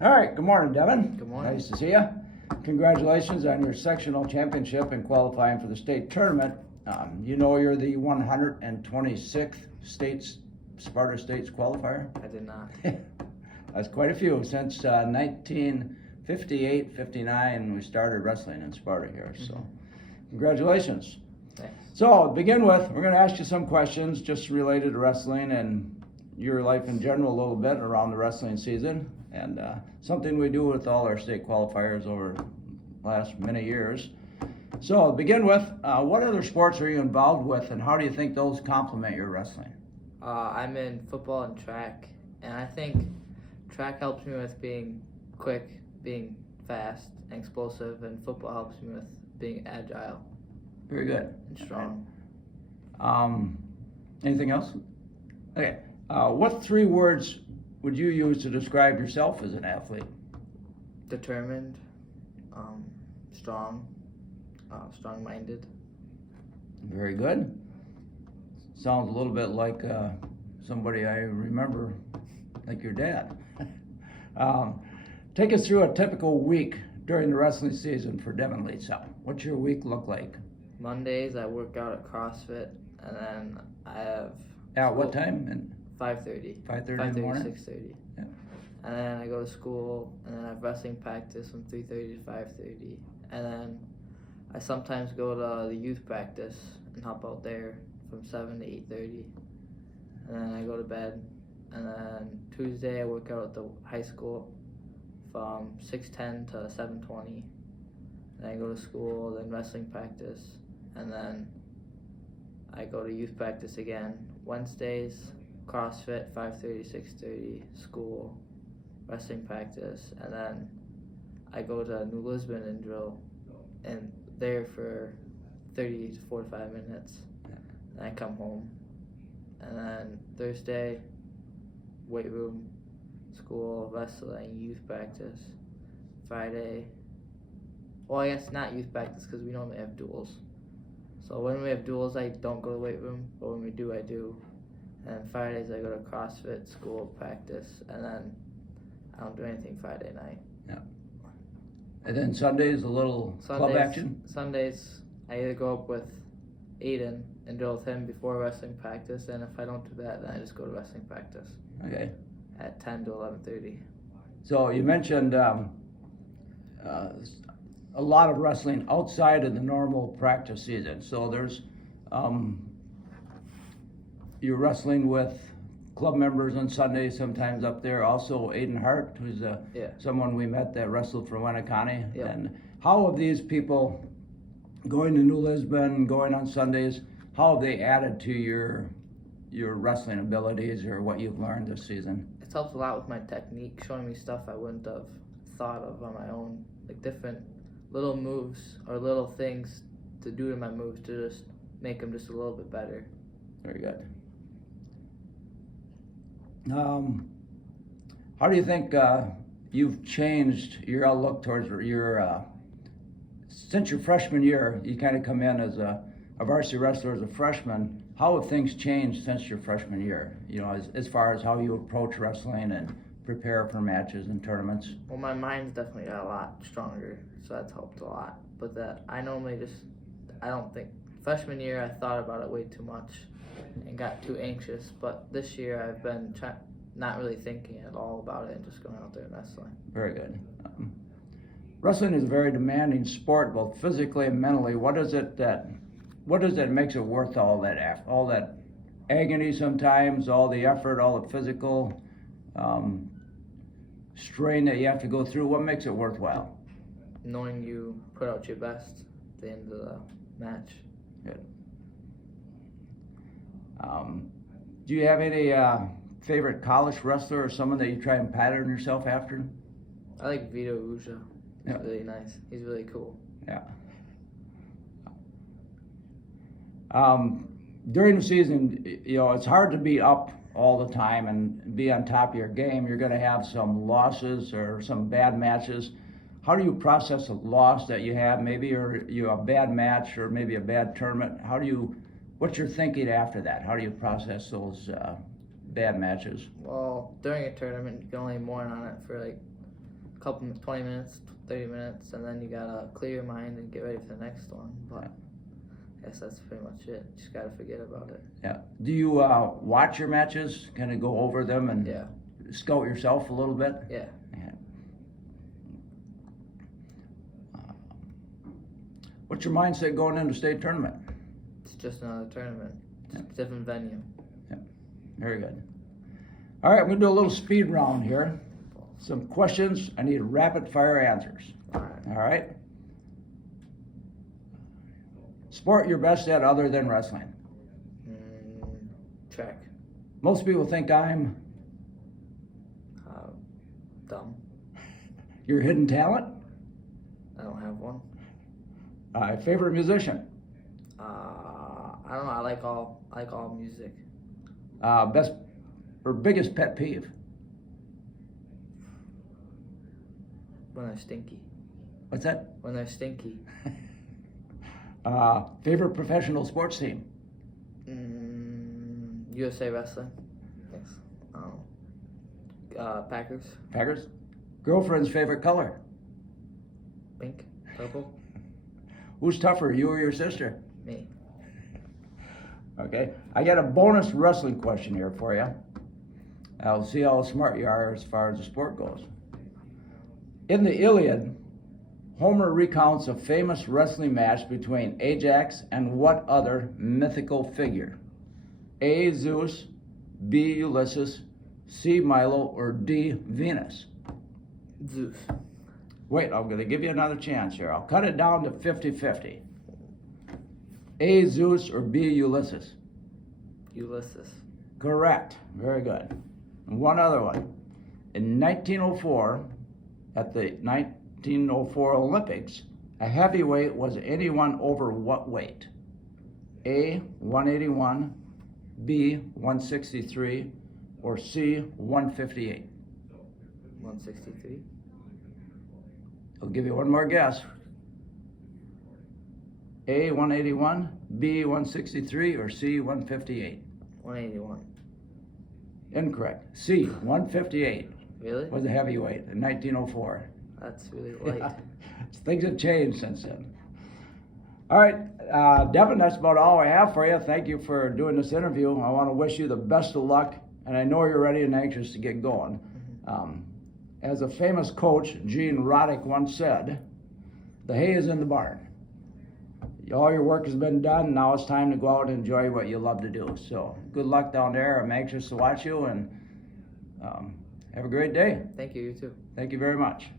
All right, good morning, Devon. Good morning. Nice to see you. Congratulations on your sectional championship and qualifying for the state tournament. You're the 126th Sparta States qualifier. I did not. That's quite a few. Since 1958, 59, we started wrestling in Sparta here, so congratulations. Thanks. So, to begin with, we're going to ask you some questions just related to wrestling and your life in general a little bit around the wrestling season, and something we do with all our state qualifiers over the last many years. So, to begin with, what other sports are you involved with, and how do you think those complement your wrestling? I'm in football and track, and I think track helps me with being quick, being fast and explosive, and football helps me with being agile Very good. and strong. Anything else? Okay. What 3 words would you use to describe yourself as an athlete? Determined, strong, strong-minded. Very good. Sounds a little bit like somebody I remember, like your dad. Take us through a typical week during the wrestling season for Devon Lietzau. What's your week look like? Mondays I work out at CrossFit, and then I have At what time? And 5:30. 5:30 in the morning? 6:30. Yeah. And then I go to school, and then I have wrestling practice from 3:30 to 5:30. And then I sometimes go to the youth practice and help out there from 7 to 8:30. And then I go to bed. And then Tuesday I work out at the high school from 6:10 to 7:20. Then I go to school, then wrestling practice, and then I go to youth practice again. Wednesdays, CrossFit, 5:30, 6:30, school, wrestling practice, and then I go to New Lisbon and drill, and there for 30 to 45 minutes. And I come home, and then Thursday, weight room, school, wrestling, youth practice. Friday, well, I guess not youth practice because we normally have duels. So when we have duels, I don't go to weight room, but when we do, I do. And Fridays, I go to CrossFit, school, practice, and then I don't do anything Friday night. Yeah. And then Sundays, a little club action? Sundays, I either go up with Aiden and drill with him before wrestling practice, and if I don't do that, then I just go to wrestling practice. Okay. At 10 to 11:30. So you mentioned a lot of wrestling outside of the normal practice season. So there's you're wrestling with club members on Sundays sometimes up there. Also Aiden Hart, who's someone we met that wrestled for Winneconne. Yep. And how have these people going to New Lisbon, going on Sundays, how have they added to your wrestling abilities or what you've learned this season? It's helped a lot with my technique, showing me stuff I wouldn't have thought of on my own, like different little moves or little things to do to my moves to just make them just a little bit better. Very good. How do you think you've changed your outlook towards your, since your freshman year, you kind of come in as a varsity wrestler as a freshman. How have things changed since your freshman year? You know, as far as how you approach wrestling and prepare for matches and tournaments? Well, my mind's definitely got a lot stronger, so that's helped a lot. But I don't think, freshman year I thought about it way too much and got too anxious. But this year I've been not really thinking at all about it and just going out there and wrestling. Very good. Wrestling is a very demanding sport, both physically and mentally. What is it that makes it worth all that agony sometimes, all the effort, all the physical strain that you have to go through? What makes it worthwhile? Knowing you put out your best at the end of the match. Good. Do you have any favorite college wrestler or someone that you try and pattern yourself after? I like Vito Ruja. He's Yeah. really nice. He's really cool. Yeah. During the season, you know, it's hard to be up all the time and be on top of your game. You're going to have some losses or some bad matches. How do you process a loss that you have, maybe, or you have a bad match or maybe a bad tournament? What's your thinking after that? How do you process those bad matches? Well, during a tournament, you can only mourn on it for like couple 20 minutes, 30 minutes, and then you gotta clear your mind and get ready for the next one. But I guess that's pretty much it. Just gotta forget about it. Yeah. Do you watch your matches? Kind of go over them and Yeah. scout yourself a little bit? Yeah. What's your mindset going into state tournament? It's just another tournament. Just a different venue. Yeah. Very good. All right, we're gonna do a little speed round here. Some questions. I need rapid fire answers. All right. All right. Sport you're best at other than wrestling? Track. Most people think I'm Dumb. your hidden talent. I don't have one. Favorite musician? I don't know. I like all music. Best or biggest pet peeve? When they're stinky. What's that? When they're stinky. Favorite professional sports team? USA Wrestling. Yes. Packers. Packers. Girlfriend's favorite color? Pink. Purple. Who's tougher, you or your sister? Me. Okay. I got a bonus wrestling question here for you. I'll see how smart you are as far as the sport goes. In the Iliad, Homer recounts a famous wrestling match between Ajax and what other mythical figure? A. Zeus, B. Ulysses, C. Milo, or D. Venus? Zeus. Wait, I'm going to give you another chance here. I'll cut it down to 50-50. A. Zeus or B. Ulysses? Ulysses. Correct. Very good. And one other one. In 1904, at the 1904 Olympics, a heavyweight was anyone over what weight? A. 181, B. 163, or C. 158? 163. I'll give you one more guess. A. 181, B. 163, or C. 158? 181. Incorrect. C. 158 Really? was a heavyweight in 1904. That's really light. Yeah. Things have changed since then. All right, Devon, that's about all I have for you. Thank you for doing this interview. I want to wish you the best of luck, and I know you're ready and anxious to get going. As a famous coach, Gene Roddick, once said, the hay is in the barn. All your work has been done. Now it's time to go out and enjoy what you love to do. So good luck down there. I'm anxious to watch you, and have a great day. Thank you. You too. Thank you very much.